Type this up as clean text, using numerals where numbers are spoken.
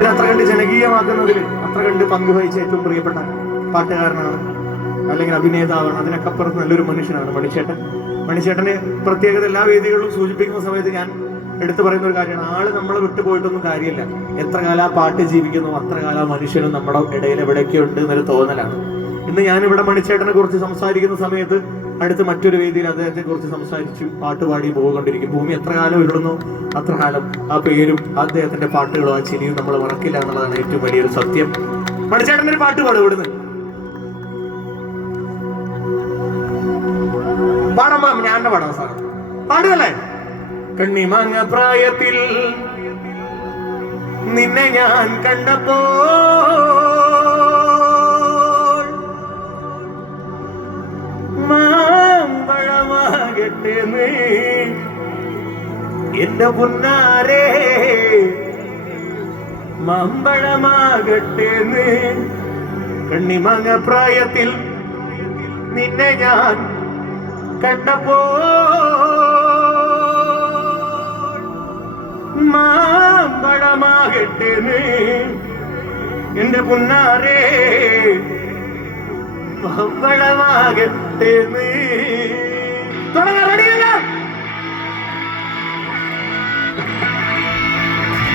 അത്ര കണ്ട് ജനകീയമാക്കുന്നതിൽ അത്ര കണ്ട് പങ്കുവഹിച്ച ഏറ്റവും പ്രിയപ്പെട്ട പാട്ടുകാരനാണ്, അല്ലെങ്കിൽ അഭിനേതാവാണ്. അതിനൊക്കപ്പുറത്ത് നല്ലൊരു മനുഷ്യനാണ് മണിച്ചേട്ടൻ. മണിച്ചേട്ടന് പ്രത്യേകത എല്ലാ വേദികളിലും സൂചിപ്പിക്കുന്ന സമയത്ത് ഞാൻ എടുത്തു പറയുന്ന ഒരു കാര്യമാണ്, ആള് നമ്മളെ വിട്ടുപോയിട്ടൊന്നും കാര്യമില്ല. എത്ര കാലം ആ പാട്ട് ജീവിക്കുന്നു അത്ര കാലം മനുഷ്യനും നമ്മുടെ ഇടയിൽ എവിടെയൊക്കെ ഉണ്ട് എന്നൊരു തോന്നലാണ്. ഇന്ന് ഞാനിവിടെ മണിച്ചേട്ടനെ കുറിച്ച് സംസാരിക്കുന്ന സമയത്ത് അടുത്ത് മറ്റൊരു വേദിയിൽ അദ്ദേഹത്തെ കുറിച്ച് സംസാരിച്ചു പാട്ടുപാടി പോകൊണ്ടിരിക്കും. ഭൂമി എത്ര കാലം ഉരുളുന്നു അത്ര കാലം ആ പേരും അദ്ദേഹത്തിന്റെ പാട്ടുകളും ആ ചിരിയും നമ്മൾ മറക്കില്ല എന്നുള്ളതാണ് ഏറ്റവും വലിയൊരു സത്യം. മണിച്ചേട്ടൻ്റെ ഒരു പാട്ട് പാടും ഇവിടുന്ന് പാടാ, ഞാൻ പാടാം സാറേ, പാടുകല്ലേ. കണ്ണിമാങ്ങ പ്രായത്തിൽ നിന്നെ ഞാൻ കണ്ടപ്പോ മാമ്പഴമാകട്ടെ നീ എന്റെ പുന്നാരേ, മാമ്പഴമാകട്ടെ നീ. കണ്ണിമാങ്ങ പ്രായത്തിൽ നിന്നെ ഞാൻ കണ്ടപ്പോ മാമ്പഴമാകട്ടെ നീ എന്റെ പുന്നാരേ, മാമ്പഴമാകട്ടെ നീ.